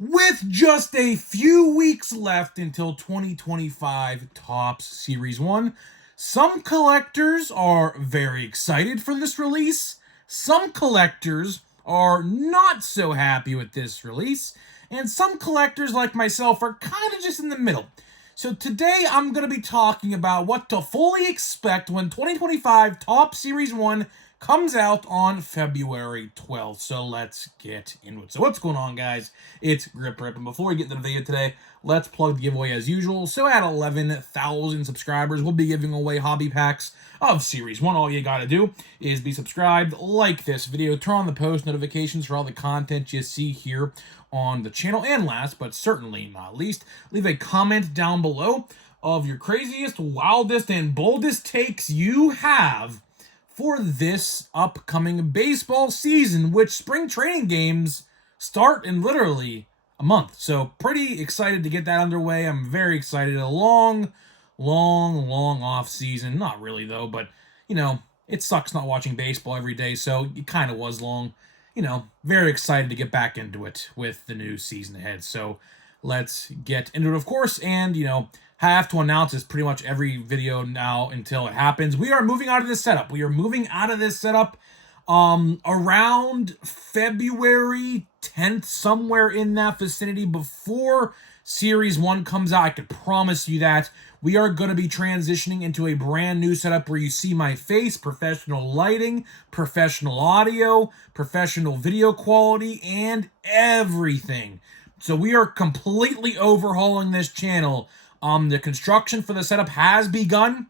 With just a few weeks left until 2025 Topps Series 1, some collectors are very excited for this release. Some collectors are not so happy with this release. And some collectors, like myself, are kind of just in the middle. So today I'm going to be talking about what to fully expect when 2025 Topps Series 1 comes out on February 12th. So let's get into it. So what's going on, guys? It's Grip Rip, and before we get into the video today, let's plug the giveaway as usual. So at 11,000 subscribers, we'll be giving away hobby packs of Series 1. All you gotta do is be subscribed, like this video, turn on the post notifications for all the content you see here on the channel, and last but certainly not least, leave a comment down below of your craziest, wildest, and boldest takes you have for this upcoming baseball season, which spring training games start in literally a month. So pretty excited to get that underway. I'm very excited. A long off season. Not really though, but you know, it sucks not watching baseball every day, so it kind of was long. You know, very excited to get back into it with the new season ahead. So let's get into it, of course, and you know, have to announce this pretty much every video now until it happens. We are moving out of this setup. Around February 10th, somewhere in that vicinity, before Series 1 comes out. I can promise you that. We are going to be transitioning into a brand new setup where you see my face, professional lighting, professional audio, professional video quality, and everything. So we are completely overhauling this channel. The construction for the setup has begun.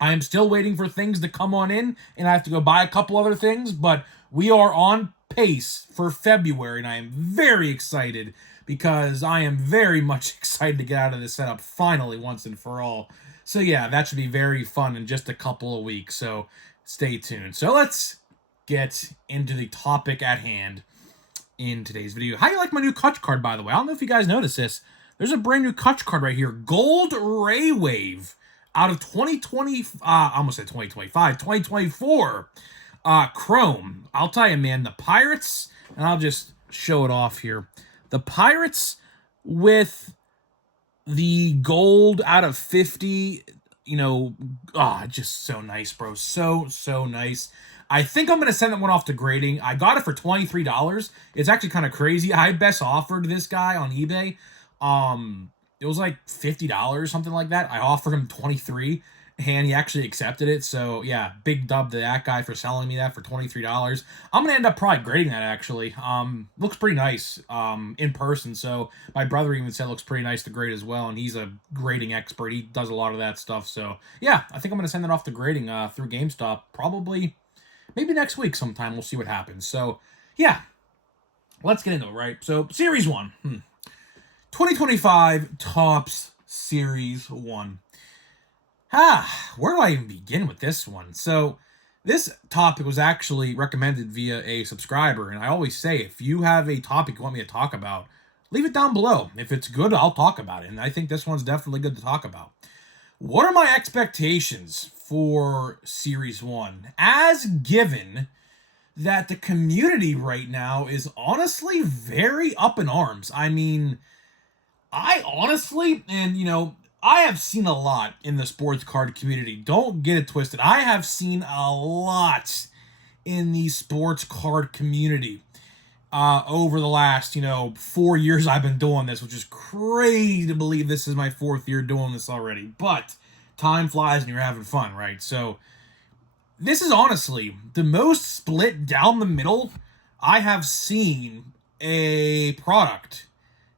I am still waiting for things to come on in, and I have to go buy a couple other things, but we are on pace for February, and I am very excited because I am very much excited to get out of this setup finally once and for all. So yeah, that should be very fun in just a couple of weeks, so stay tuned. So let's get into the topic at hand in today's video. How do you like my new Kutch card, by the way? I don't know if you guys noticed this. There's a brand new Kutch card right here. Gold Ray Wave out of 2020, I almost said 2025, 2024 Chrome. I'll tell you, man, the Pirates, and I'll just show it off here. The Pirates with the gold out of 50, you know, just so nice, bro. So nice. I think I'm going to send that one off to grading. I got it for $23. It's actually kind of crazy. I best offered this guy on eBay. It was like $50, something like that. I offered him $23, and he actually accepted it. So yeah, big dub to that guy for selling me that for $23. I'm gonna end up probably grading that actually. Looks pretty nice in person. So my brother even said it looks pretty nice to grade as well, and he's a grading expert. He does a lot of that stuff. So yeah, I think I'm gonna send that off to grading through GameStop probably maybe next week sometime. We'll see what happens. So yeah, let's get into it, right? So Series 1. 2025 Topps Series 1. Where do I even begin with this one? So, this topic was actually recommended via a subscriber, and I always say, if you have a topic you want me to talk about, leave it down below. If it's good, I'll talk about it, and I think this one's definitely good to talk about. What are my expectations for Series 1? As given that the community right now is honestly very up in arms. I mean, I honestly, and you know, I have seen a lot in the sports card community. Don't get it twisted. I have seen a lot in the sports card community over the last, 4 years I've been doing this, which is crazy to believe this is my 4th year doing this already. But time flies and you're having fun, right? So this is honestly the most split down the middle I have seen a product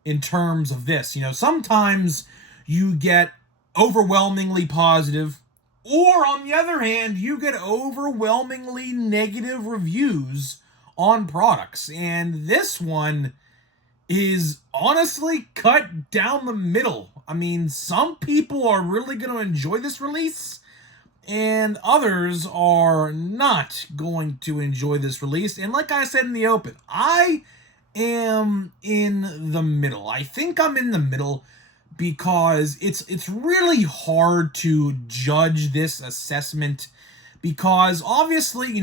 in terms of this. Sometimes you get overwhelmingly positive, or on the other hand, you get overwhelmingly negative reviews on products. And this one is honestly cut down the middle. I mean, some people are really going to enjoy this release, and others are not going to enjoy this release. And like I said in the open, I am in the middle. I think I'm in the middle because it's really hard to judge this assessment because obviously,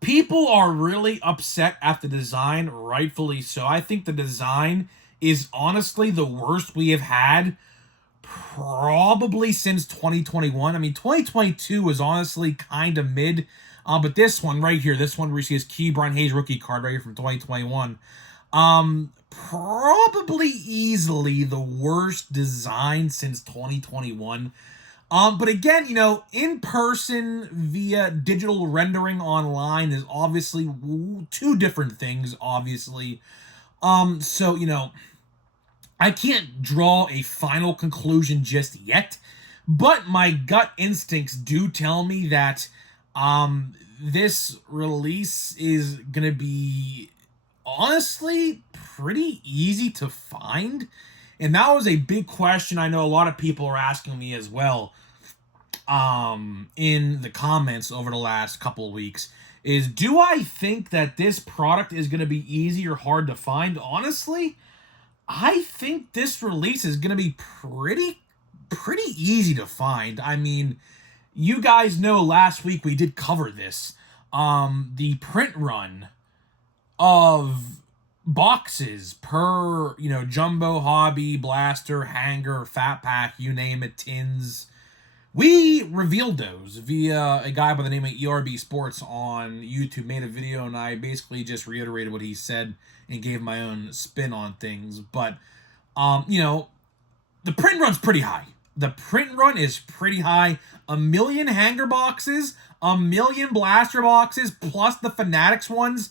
People are really upset at the design, rightfully so. I think the design is honestly the worst we have had probably since 2021. I mean, 2022 was honestly kind of mid. But this one right here, this one where you see his Key Brian Hayes rookie card right here from 2021, probably easily the worst design since 2021. But again, in person via digital rendering online is obviously two different things, obviously. So, I can't draw a final conclusion just yet, but my gut instincts do tell me that this release is going to be honestly pretty easy to find. And that was a big question I know a lot of people are asking me as well in the comments over the last couple of weeks is, do I think that this product is going to be easy or hard to find? Honestly, I think this release is going to be pretty easy to find. I mean, you guys know last week we did cover this. The print run of boxes per, jumbo, hobby, blaster, hanger, fat pack, you name it, tins. We revealed those via a guy by the name of ERB Sports on YouTube, made a video, and I basically just reiterated what he said and gave my own spin on things. But, the print run's pretty high. The print run is pretty high. 1 million hanger boxes, 1 million blaster boxes, plus the Fanatics ones,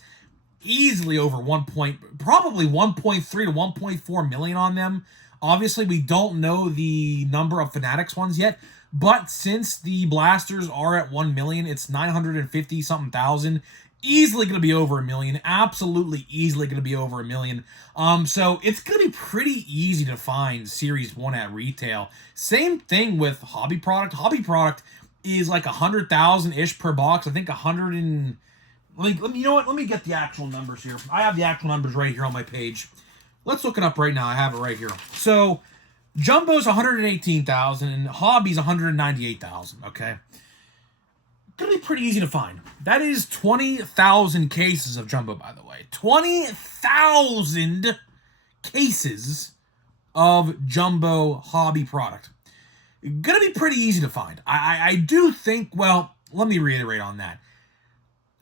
easily over probably 1.3 to 1.4 million on them. Obviously, we don't know the number of Fanatics ones yet, but since the blasters are at 1 million, it's 950 something thousand. Easily going to be over 1 million. Absolutely easily going to be over 1 million. So it's going to be pretty easy to find Series 1 at retail. Same thing with Hobby Product. Hobby Product is like 100,000-ish per box. I think 100 and... Let me get the actual numbers here. I have the actual numbers right here on my page. Let's look it up right now. I have it right here. So, Jumbo's 118,000 and Hobby's 198,000, okay? Gonna be pretty easy to find. That is 20,000 cases of Jumbo, by the way. 20,000 cases of Jumbo Hobby product. Gonna be pretty easy to find. I do think, well, let me reiterate on that.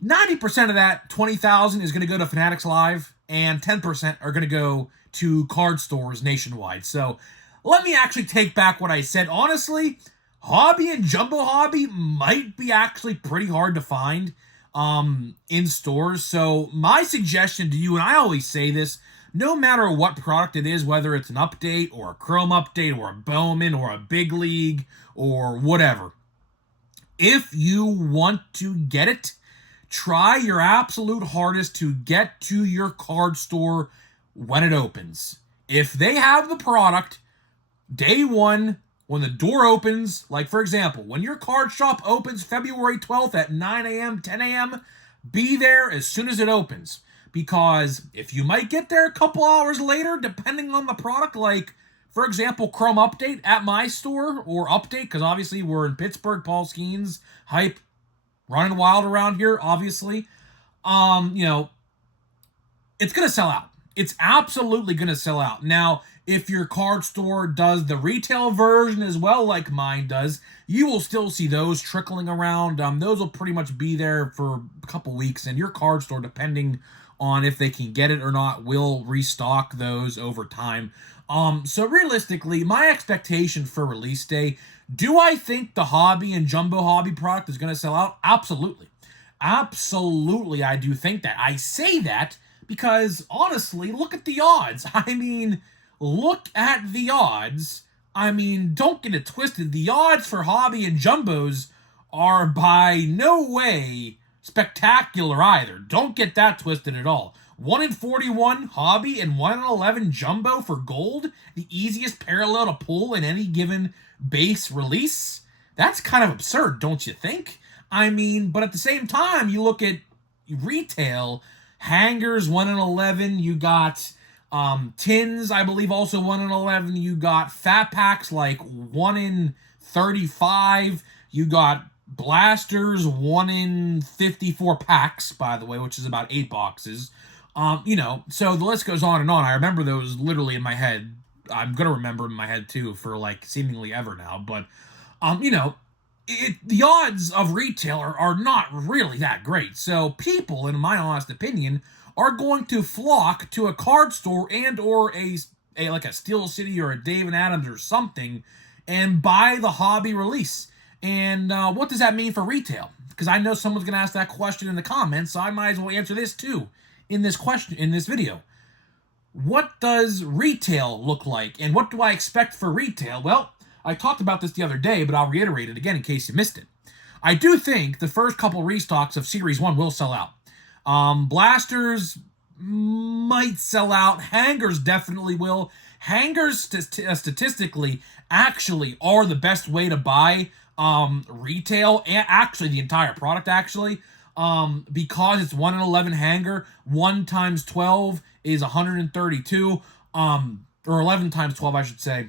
90% of that 20,000 is going to go to Fanatics Live, and 10% are going to go to card stores nationwide. So let me actually take back what I said. Honestly, Hobby and Jumbo Hobby might be actually pretty hard to find in stores. So my suggestion to you, and I always say this, no matter what product it is, whether it's an update or a Chrome update or a Bowman or a Big League or whatever, if you want to get it, try your absolute hardest to get to your card store when it opens. If they have the product, day one, when the door opens, like for example, when your card shop opens February 12th at 9 a.m., 10 a.m., be there as soon as it opens. Because if you might get there a couple hours later, depending on the product, like for example, Chrome Update at my store, or Update, because obviously we're in Pittsburgh, Paul Skeens, hype, running wild around here, obviously. It's going to sell out. It's absolutely going to sell out. Now, if your card store does the retail version as well, like mine does, you will still see those trickling around. Those will pretty much be there for a couple weeks, and your card store, depending on if they can get it or not, will restock those over time. So realistically, my expectation for release day, do I think the Hobby and Jumbo Hobby product is going to sell out? Absolutely. Absolutely, I do think that. I say that because, honestly, look at the odds. Look at the odds. Don't get it twisted. The odds for Hobby and Jumbos are by no way spectacular either. Don't get that twisted at all. 1 in 41 Hobby and 1 in 11 Jumbo for gold, the easiest parallel to pull in any given base release. That's kind of absurd, don't you think? But at the same time, you look at retail, hangers 1 in 11, you got tins, I believe also 1 in 11, you got fat packs like 1 in 35, you got Blasters 1 in 54 packs, by the way, which is about 8 boxes. So the list goes on and on. I remember those literally in my head. I'm gonna remember in my head too for like seemingly ever now. But um, you know, the odds of retail are not really that great. So people, in my honest opinion, are going to flock to a card store and or a like a Steel City or a Dave and Adams or something and buy the hobby release. And what does that mean for retail? Because I know someone's going to ask that question in the comments, so I might as well answer this too in this video. What does retail look like, and what do I expect for retail? Well, I talked about this the other day, but I'll reiterate it again in case you missed it. I do think the first couple restocks of Series 1 will sell out. Blasters might sell out. Hangers definitely will. Hangers statistically actually are the best way to buy retail, and actually the entire product actually, because it's 1 in 11 hanger. 1 times 12 is 132, or 11 times 12 I should say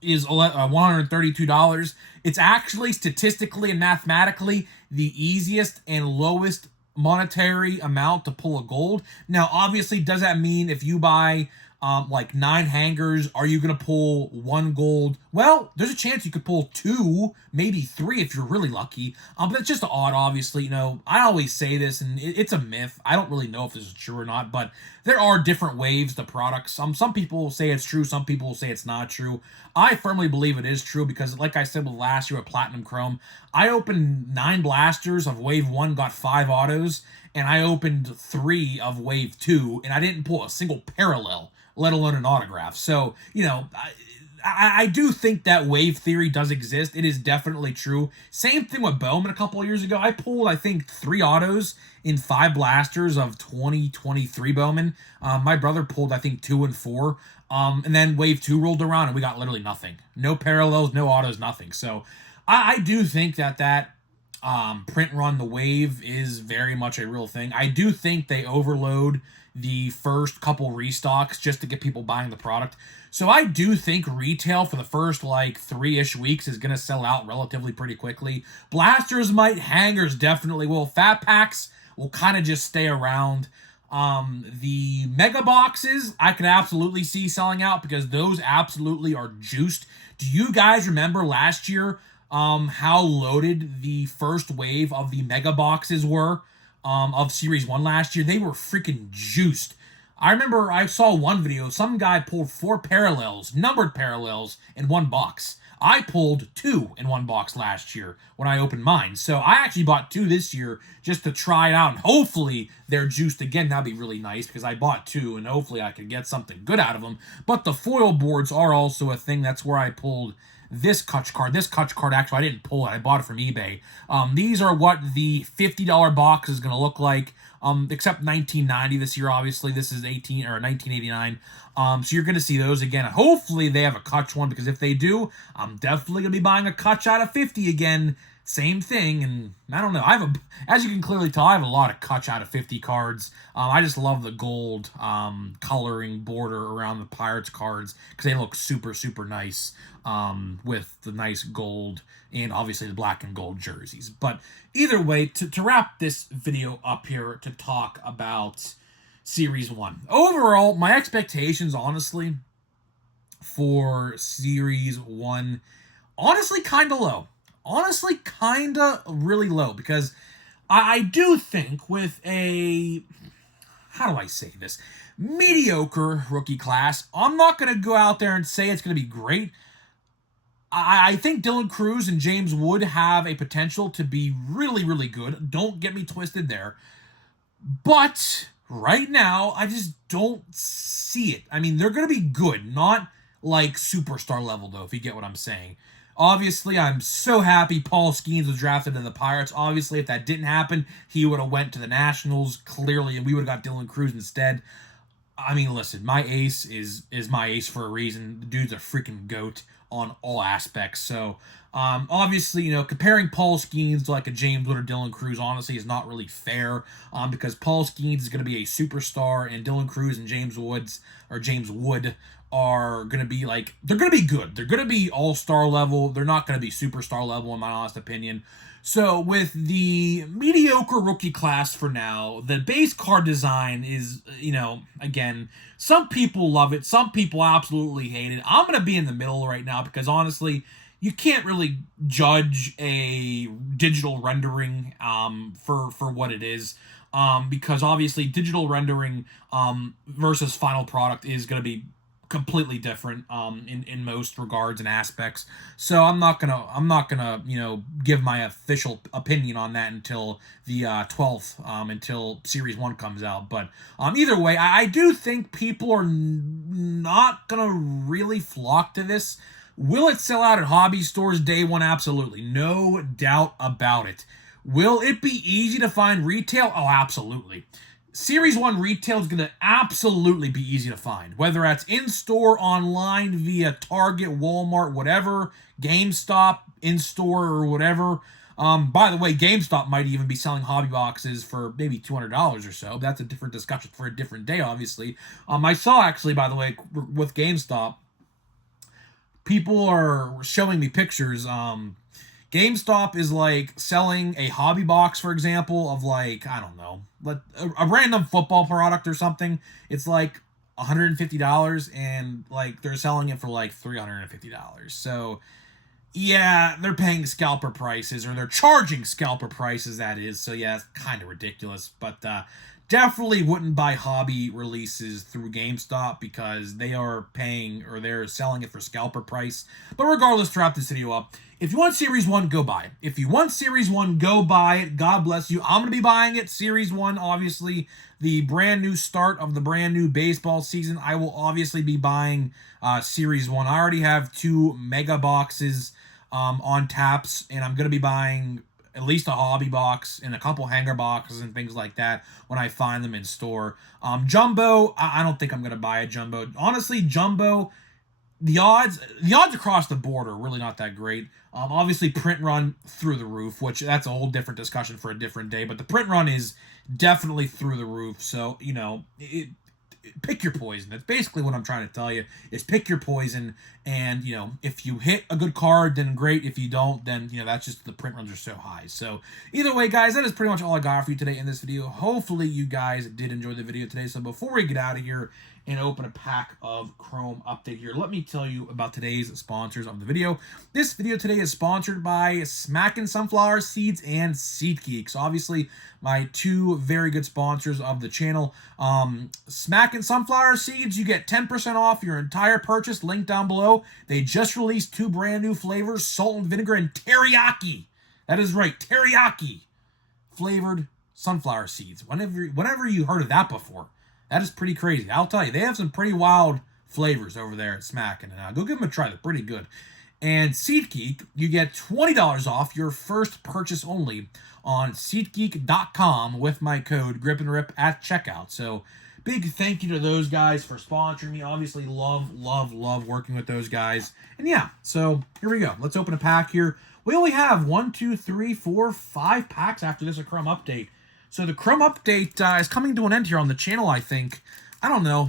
is $132. It's actually statistically and mathematically the easiest and lowest monetary amount to pull a gold. Now, obviously, does that mean if you buy like 9 hangers, are you going to pull 1 gold? Well, there's a chance you could pull 2, maybe 3 if you're really lucky. But it's just odd, obviously. I always say this, and it's a myth. I don't really know if this is true or not, but there are different waves to products. Some people will say it's true. Some people will say it's not true. I firmly believe it is true because, like I said with last year with Platinum Chrome, I opened 9 blasters of Wave 1, got 5 autos, and I opened 3 of Wave 2, and I didn't pull a single parallel, let alone an autograph. So, I do think that wave theory does exist. It is definitely true. Same thing with Bowman a couple of years ago. I pulled, I think, 3 autos in 5 blasters of 2023 Bowman. My brother pulled, I think, 2 and 4. And then wave 2 rolled around and we got literally nothing. No parallels, no autos, nothing. So I do think that print run, the wave, is very much a real thing. I do think they overload the first couple restocks just to get people buying the product. So I do think retail for the first like 3-ish weeks is going to sell out relatively pretty quickly. Blasters might, hangers definitely will. Fat packs will kind of just stay around. The mega boxes I could absolutely see selling out because those absolutely are juiced. Do you guys remember last year how loaded the first wave of the mega boxes were of Series 1 last year? They were freaking juiced. I remember I saw one video, some guy pulled 4 parallels, numbered parallels, in 1 box. I pulled 2 in 1 box last year when I opened mine. So I actually bought 2 this year just to try it out, and hopefully they're juiced again. That'd be really nice because I bought 2, and hopefully I could get something good out of them. But the foil boards are also a thing. That's where I pulled this Kutch card. This Kutch card, actually, I didn't pull it. I bought it from eBay. These are what the $50 box is going to look like, except $19.90 this year, obviously. This is $19.89. So you're going to see those again. Hopefully they have a Kutch one, because if they do, I'm definitely going to be buying a Kutch out of 50 again. Same thing, and I don't know. As you can clearly tell, I have a lot of Kutch out of 50 cards. I just love the gold coloring border around the Pirates cards because they look super, super nice with the nice gold and obviously the black and gold jerseys. But either way, to wrap this video up here to talk about Series 1. Overall, my expectations, honestly, for Series 1, honestly, kind of low. Honestly, kind of really low, because I do think with a, how do I say this, mediocre rookie class, I'm not going to go out there and say it's going to be great. I think Dylan Cruz and James Wood have a potential to be really, really good. Don't get me twisted there. But right now, I just don't see it. I mean, they're going to be good, not like superstar level, though, if you get what I'm saying. Obviously, I'm so happy Paul Skeens was drafted to the Pirates. Obviously, if that didn't happen, he would have went to the Nationals, clearly, and we would have got Dylan Cruz instead. I mean, listen, my ace is my ace for a reason. The dude's a freaking goat. on all aspects. So obviously, comparing Paul Skeens to like a James Wood or Dylan Cruz honestly is not really fair, because Paul Skeens is going to be a superstar, and Dylan Cruz and James Wood are going to be like, they're going to be good. They're going to be all-star level. They're not going to be superstar level, in my honest opinion. So with the mediocre rookie class for now, the base card design is, again, some people love it. Some people absolutely hate it. I'm going to be in the middle right now because honestly, you can't really judge a digital rendering for what it is, because obviously digital rendering versus final product is going to be completely different in most regards and aspects. So I'm not gonna give my official opinion on that until the 12th, until Series 1 comes out. But either way, I do think people are not gonna really flock to this. Will it sell out at hobby stores day one? Absolutely, no doubt about it. Will it be easy to find retail? Oh, absolutely. Series 1 retail is going to absolutely be easy to find, whether that's in-store, online, via Target, Walmart, whatever, GameStop, in-store, or whatever. By the way, GameStop might even be selling hobby boxes for maybe $200 or so. That's a different discussion for a different day, obviously. I saw, actually, by the way, with GameStop, people are showing me pictures. GameStop is like selling a hobby box, for example, of like, I don't know, a random football product or something. It's like $150, and like they're selling it for like $350. So yeah, they're paying scalper prices, or they're charging scalper prices, that is. So yeah, it's kind of ridiculous. But definitely wouldn't buy hobby releases through GameStop because they are paying, or they're selling it for scalper price. But regardless, to wrap this video up, if you want Series 1, go buy it. If you want Series 1, go buy it. God bless you. I'm going to be buying it. Series 1, obviously, the brand new start of the brand new baseball season. I will obviously be buying Series 1. I already have 2 mega boxes on taps, and I'm going to be buying at least a hobby box and a couple hanger boxes and things like that when I find them in store. Jumbo, I don't think I'm going to buy a jumbo. Honestly, jumbo, the odds across the board are really not that great. Obviously, print run through the roof, which that's a whole different discussion for a different day. But the print run is definitely through the roof. So pick your poison. That's basically what I'm trying to tell you, is pick your poison. And if you hit a good card, then great. If you don't, then that's just, the print runs are so high. So either way, guys, that is pretty much all I got for you today in this video. Hopefully you guys did enjoy the video today. So before we get out of here and open a pack of Chrome Update here, let me tell you about today's sponsors of the video. This video today is sponsored by Smackin' Sunflower Seeds and SeatGeek. So obviously, my 2 very good sponsors of the channel. Smackin' Sunflower Seeds, you get 10% off your entire purchase, link down below. They just released 2 brand new flavors, salt and vinegar and teriyaki. That is right, teriyaki flavored sunflower seeds. Whenever you heard of that before, that is pretty crazy. I'll tell you, they have some pretty wild flavors over there at Smackin', and go give them a try. They're pretty good. And SeatGeek, you get $20 off your first purchase only on SeatGeek.com with my code GRIPANDRIP at checkout. So big thank you to those guys for sponsoring me. Obviously, love working with those guys. And yeah, so here we go. Let's open a pack here. We only have 1, 2, 3, 4, 5 packs after this, a Chrome Update. So the Chrome Update is coming to an end here on the channel, I think. I don't know.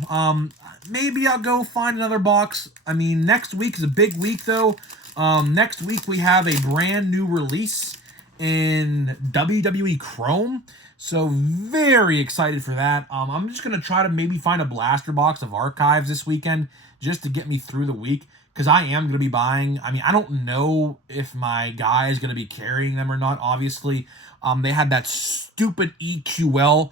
Maybe I'll go find another box. I mean, next week is a big week, though. Next week we have a brand new release in WWE Chrome. So very excited for that. I'm just going to try to maybe find a blaster box of archives this weekend just to get me through the week, because I am going to be buying. I mean, I don't know if my guy is going to be carrying them or not, obviously. They had that stupid EQL.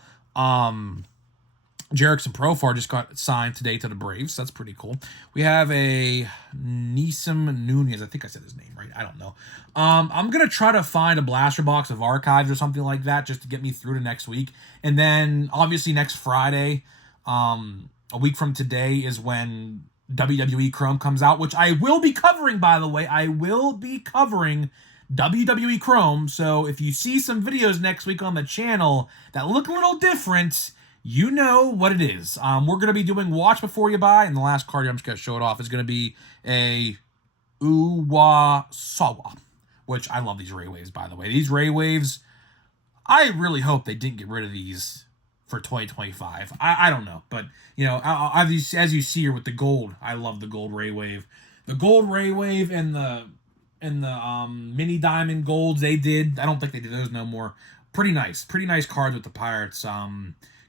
Jerickson Profar just got signed today to the Braves. That's pretty cool. We have a Nisam Nunez. I think I said his name right. I don't know. I'm going to try to find a blaster box of archives or something like that just to get me through to next week. And then, obviously, next Friday, a week from today, is when WWE Chrome comes out, which I will be covering, by the way. I will be covering WWE Chrome. So if you see some videos next week on the channel that look a little different, you know what it is. We're going to be doing Watch Before You Buy, and the last card here, I'm just going to show it off, is going to be a Uwasawa, which I love these Ray Waves, by the way. These Ray Waves, I really hope they didn't get rid of these for 2025. I don't know, but as you see here with the gold, I love the gold Ray Wave, the gold Ray Wave, and the mini diamond golds they did. I don't think they do those no more. Pretty nice cards with the Pirates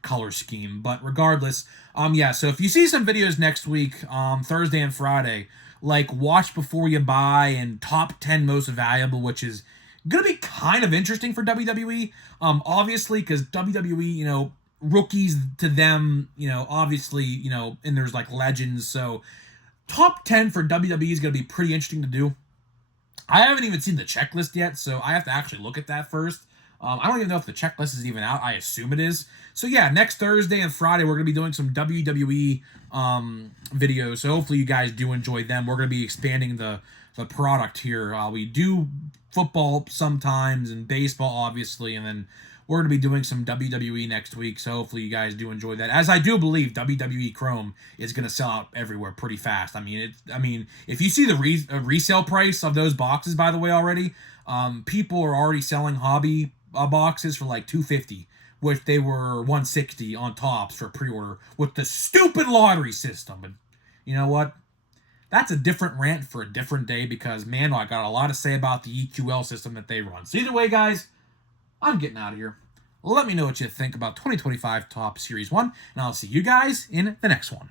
color scheme. But regardless, yeah. So if you see some videos next week, Thursday and Friday, like watch before you buy and top 10 most valuable, which is gonna be kind of interesting for WWE. Obviously, because WWE, rookies to them, obviously, and there's like legends. So top 10 for WWE is gonna be pretty interesting to do. I haven't even seen the checklist yet, so I have to actually look at that first. I don't even know if the checklist is even out. I assume it is. So yeah, next Thursday and Friday we're gonna be doing some WWE videos. So hopefully you guys do enjoy them. We're gonna be expanding the product here. We do football sometimes and baseball, obviously, and then we're gonna be doing some WWE next week. So hopefully you guys do enjoy that. As I do believe WWE Chrome is gonna sell out everywhere pretty fast. I mean, if you see the resale price of those boxes, by the way, already, people are already selling hobby boxes for like $250, which they were $160 on Tops for pre-order with the stupid lottery system. But you know what? That's a different rant for a different day because, man, I got a lot to say about the EQL system that they run. So either way, guys, I'm getting out of here. Let me know what you think about 2025 Top Series 1, and I'll see you guys in the next one.